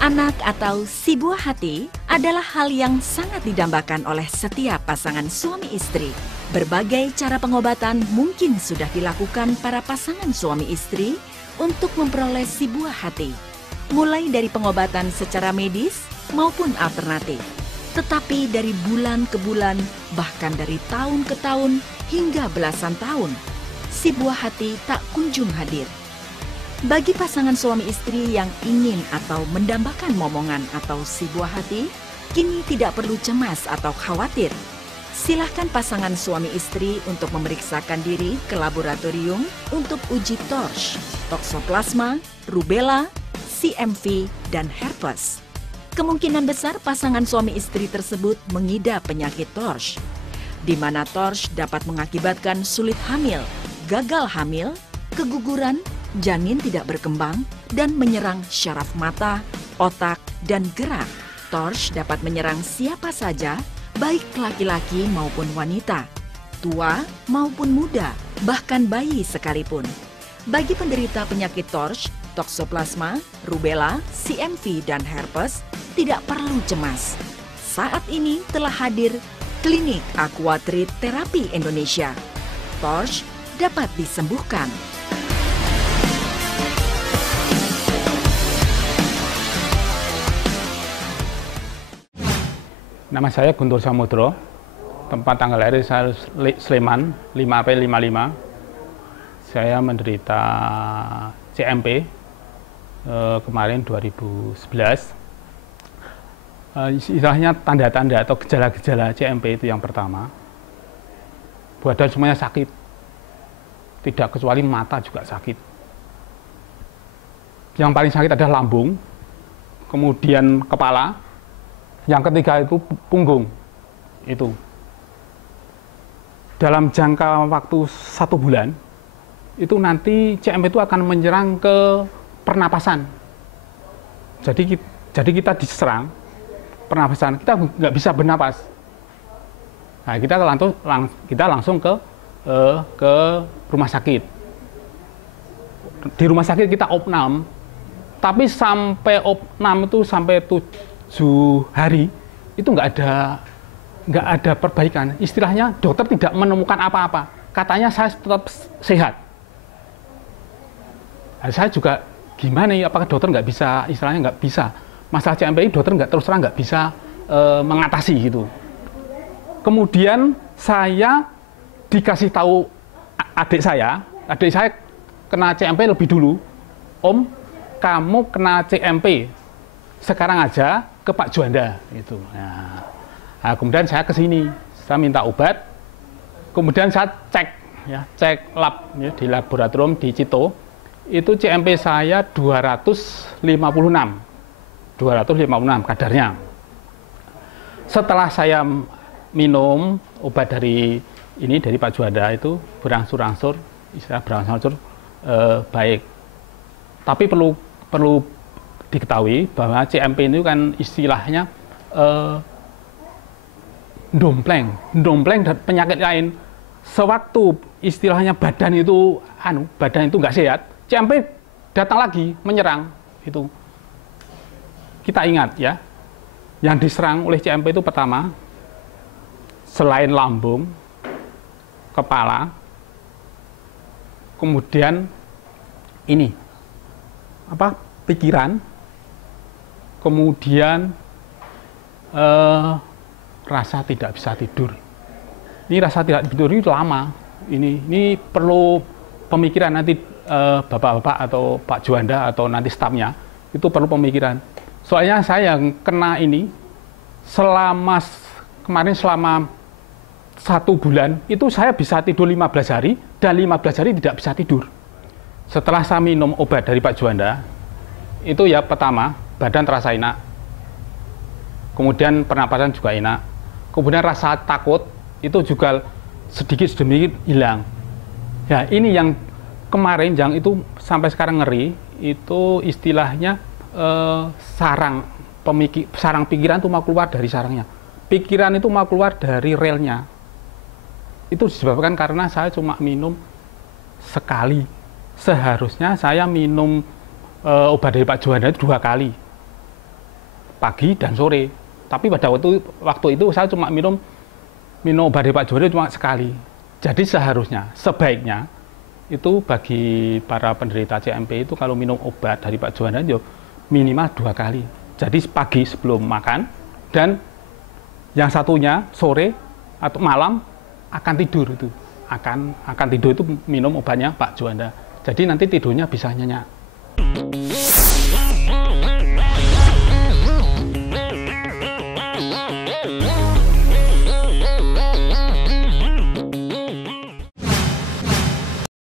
Anak atau si buah hati adalah hal yang sangat didambakan oleh setiap pasangan suami istri. Berbagai cara pengobatan mungkin sudah dilakukan para pasangan suami istri untuk memperoleh si buah hati. Mulai dari pengobatan secara medis maupun alternatif. Tetapi dari bulan ke bulan, bahkan dari tahun ke tahun hingga belasan tahun, si buah hati tak kunjung hadir. Bagi pasangan suami istri yang ingin atau mendambakan momongan atau si buah hati, kini tidak perlu cemas atau khawatir. Silahkan pasangan suami istri untuk memeriksakan diri ke laboratorium untuk uji torch, toksoplasma, rubella, CMV, dan herpes. Kemungkinan besar pasangan suami istri tersebut mengidap penyakit torch, di mana torch dapat mengakibatkan sulit hamil, gagal hamil, keguguran, janin tidak berkembang, dan menyerang syaraf mata, otak, dan gerak. Torch dapat menyerang siapa saja, baik laki-laki maupun wanita, tua maupun muda, bahkan bayi sekalipun. Bagi penderita penyakit torch, toksoplasma, rubella, CMV, dan herpes, tidak perlu cemas. Saat ini telah hadir Klinik Aquatreat Terapi Indonesia. Torch dapat disembuhkan. Nama saya Guntur Samudro, tempat tanggal lahir saya Sleman, 5 April 55. Saya menderita CMP kemarin 2011. Istilahnya tanda-tanda atau gejala-gejala CMP itu yang pertama. Badan semuanya sakit, tidak kecuali mata juga sakit. Yang paling sakit adalah lambung, kemudian kepala. Yang ketiga itu punggung. Itu dalam jangka waktu 1 bulan itu nanti CMP itu akan menyerang ke pernapasan. Jadi kita diserang pernapasan, kita nggak bisa bernapas. Nah, kita langsung ke rumah sakit. Di rumah sakit kita opnam, tapi sampai opnam itu sampai 7 hari itu nggak ada perbaikan. Istilahnya dokter tidak menemukan apa-apa. Katanya saya tetap sehat. Nah, saya juga gimana ya? Apakah dokter nggak bisa? Istilahnya nggak bisa. Masalah CMP dokter nggak bisa mengatasi gitu. Kemudian saya dikasih tahu adik saya kena CMP lebih dulu. Om, kamu kena CMP. Sekarang aja ke Pak Juanda gitu. Nah, kemudian saya ke sini, saya minta obat, kemudian saya cek lab ya, di laboratorium di Cito, itu CMP saya 256 kadarnya. Setelah saya minum obat dari Pak Juanda itu berangsur-angsur baik. Tapi perlu diketahui bahwa CMP itu kan istilahnya dompleng dan penyakit lain. Sewaktu istilahnya badan itu nggak sehat, CMP datang lagi menyerang. Itu kita ingat ya, yang diserang oleh CMP itu pertama selain lambung, kepala, kemudian pikiran, kemudian rasa tidak bisa tidur. Ini rasa tidak tidur ini lama. Ini perlu pemikiran nanti bapak-bapak atau Pak Juanda atau nanti stafnya itu perlu pemikiran. Soalnya saya yang kena ini selama 1 bulan itu saya bisa tidur 15 hari dan 15 hari tidak bisa tidur. Setelah saya minum obat dari Pak Juanda, itu ya pertama badan terasa enak, kemudian pernapasan juga enak, kemudian rasa takut itu juga sedikit demi hilang. Ya ini yang kemarin yang itu sampai sekarang ngeri, itu istilahnya sarang pikiran itu mau keluar dari sarangnya, pikiran itu mau keluar dari relnya. Itu disebabkan karena saya cuma minum sekali. Seharusnya saya minum obat dari Pak Juanda itu 2 kali. pagi dan sore. Tapi pada waktu itu saya cuma minum obat dari Pak Juanda cuma sekali. Jadi sebaiknya itu bagi para penderita CMP itu kalau minum obat dari Pak Juanda minimal 2 kali. Jadi pagi sebelum makan dan yang satunya sore atau malam akan tidur itu. Akan tidur itu minum obatnya Pak Juanda. Jadi nanti tidurnya bisa nyenyak.